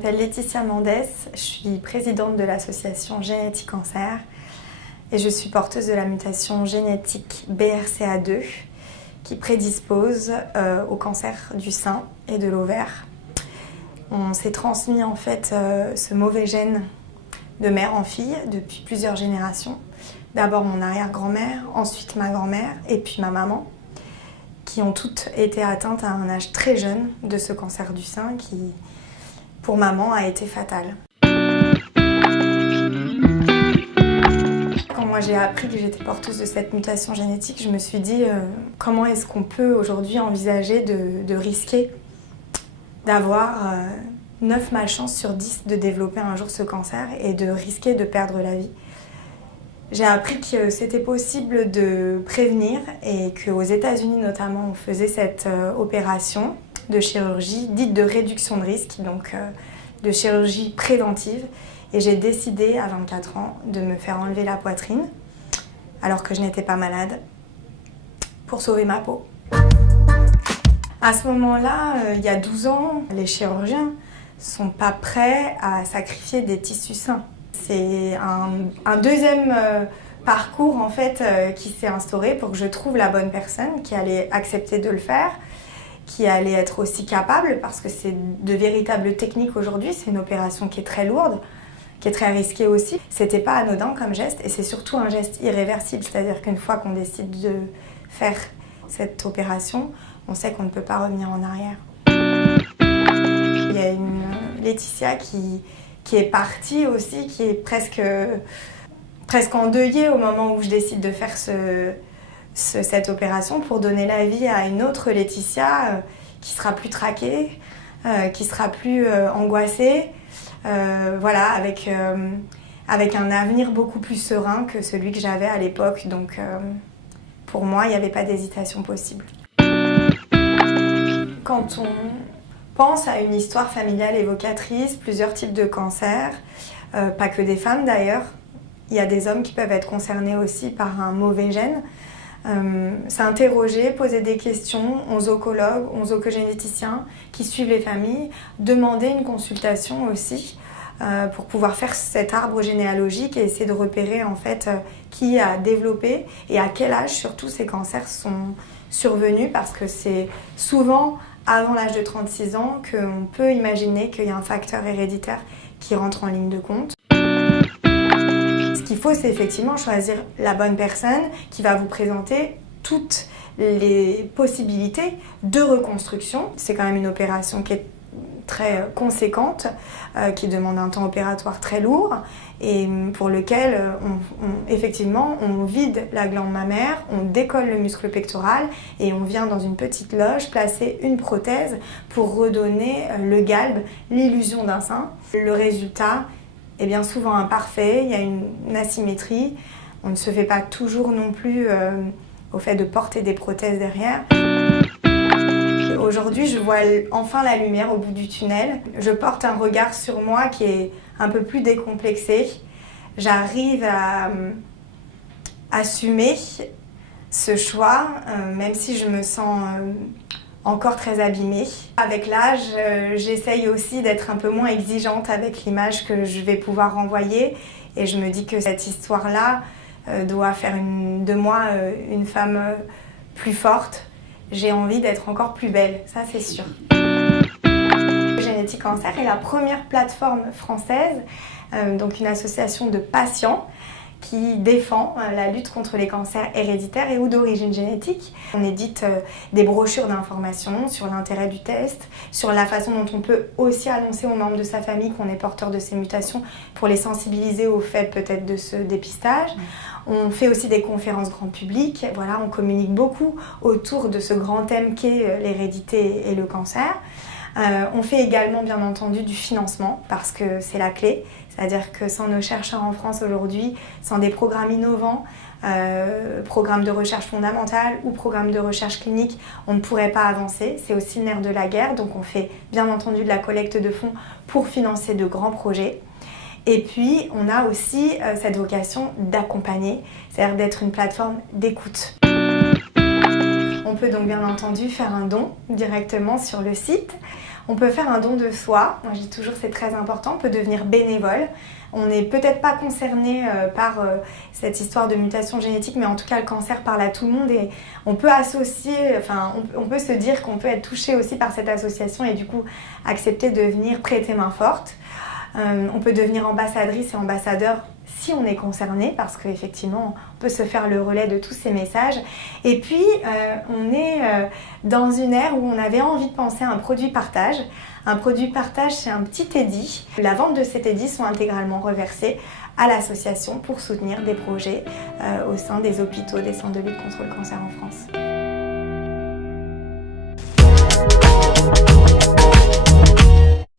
m'appelle Laetitia Mendès, je suis présidente de l'association Génétique Cancer et je suis porteuse de la mutation génétique BRCA2 qui prédispose au cancer du sein et de l'ovaire. On s'est transmis en fait ce mauvais gène de mère en fille depuis plusieurs générations. D'abord mon arrière-grand-mère, ensuite ma grand-mère et puis ma maman, qui ont toutes été atteintes à un âge très jeune de ce cancer du sein qui, pour maman, a été fatal. Quand moi j'ai appris que j'étais porteuse de cette mutation génétique, je me suis dit comment est-ce qu'on peut aujourd'hui envisager de risquer d'avoir 9 malchances sur 10 de développer un jour ce cancer et de risquer de perdre la vie. J'ai appris que c'était possible de prévenir et qu'aux États-Unis notamment, on faisait cette opération de chirurgie dite de réduction de risque, donc de chirurgie préventive. Et j'ai décidé à 24 ans de me faire enlever la poitrine, alors que je n'étais pas malade, pour sauver ma peau. À ce moment-là, il y a 12 ans, les chirurgiens ne sont pas prêts à sacrifier des tissus sains. C'est un deuxième parcours en fait, qui s'est instauré pour que je trouve la bonne personne qui allait accepter de le faire, qui allait être aussi capable, parce que c'est de véritables techniques aujourd'hui, c'est une opération qui est très lourde, qui est très risquée aussi. C'était pas anodin comme geste et c'est surtout un geste irréversible, c'est-à-dire qu'une fois qu'on décide de faire cette opération, on sait qu'on ne peut pas revenir en arrière. Il y a une Laetitia qui est partie aussi, qui est presque endeuillée au moment où je décide de faire cette opération pour donner la vie à une autre Laetitia qui sera plus traquée, qui sera plus angoissée, voilà, avec un avenir beaucoup plus serein que celui que j'avais à l'époque. Donc pour moi, il n'y avait pas d'hésitation possible. Quand on pense à une histoire familiale évocatrice, plusieurs types de cancers, pas que des femmes d'ailleurs. Il y a des hommes qui peuvent être concernés aussi par un mauvais gène. S'interroger, poser des questions aux oncologues, aux oncogénéticiens qui suivent les familles, demander une consultation aussi pour pouvoir faire cet arbre généalogique et essayer de repérer en fait qui a développé et à quel âge surtout ces cancers sont survenus, parce que c'est souvent avant l'âge de 36 ans qu'on peut imaginer qu'il y a un facteur héréditaire qui rentre en ligne de compte. Ce qu'il faut, c'est effectivement choisir la bonne personne qui va vous présenter toutes les possibilités de reconstruction. C'est quand même une opération qui est très conséquente, qui demande un temps opératoire très lourd et pour lequel effectivement on vide la glande mammaire, on décolle le muscle pectoral et on vient dans une petite loge placer une prothèse pour redonner le galbe, l'illusion d'un sein. Le résultat est bien souvent imparfait, il y a une asymétrie, on ne se fait pas toujours non plus au fait de porter des prothèses derrière. Aujourd'hui, je vois enfin la lumière au bout du tunnel. Je porte un regard sur moi qui est un peu plus décomplexé. J'arrive à assumer ce choix, même si je me sens encore très abîmée. Avec l'âge, j'essaye aussi d'être un peu moins exigeante avec l'image que je vais pouvoir renvoyer. Et je me dis que cette histoire-là doit faire de moi une femme plus forte. J'ai envie d'être encore plus belle, ça c'est sûr. Génétique Cancer est la première plateforme française, donc une association de patients qui défend la lutte contre les cancers héréditaires et ou d'origine génétique. On édite des brochures d'information sur l'intérêt du test, sur la façon dont on peut aussi annoncer aux membres de sa famille qu'on est porteur de ces mutations pour les sensibiliser au fait peut-être de ce dépistage. On fait aussi des conférences grand public, voilà, on communique beaucoup autour de ce grand thème qu'est l'hérédité et le cancer. On fait également bien entendu du financement parce que c'est la clé, c'est-à-dire que sans nos chercheurs en France aujourd'hui, sans des programmes innovants, programmes de recherche fondamentale ou programmes de recherche clinique, on ne pourrait pas avancer. C'est aussi le nerf de la guerre, donc on fait bien entendu de la collecte de fonds pour financer de grands projets. Et puis, on a aussi cette vocation d'accompagner, c'est-à-dire d'être une plateforme d'écoute. On peut donc bien entendu faire un don directement sur le site. On peut faire un don de soi, moi je dis toujours c'est très important, on peut devenir bénévole. On n'est peut-être pas concerné par cette histoire de mutation génétique, mais en tout cas le cancer parle à tout le monde et on peut associer, on peut se dire qu'on peut être touché aussi par cette association et du coup accepter de venir prêter main forte. On peut devenir ambassadrice et ambassadeur si on est concerné, parce qu'effectivement, on peut se faire le relais de tous ces messages. Et puis, on est dans une ère où on avait envie de penser à un produit partage. Un produit partage, c'est un petit édit. La vente de cet édit sont intégralement reversées à l'association pour soutenir des projets au sein des hôpitaux, des centres de lutte contre le cancer en France.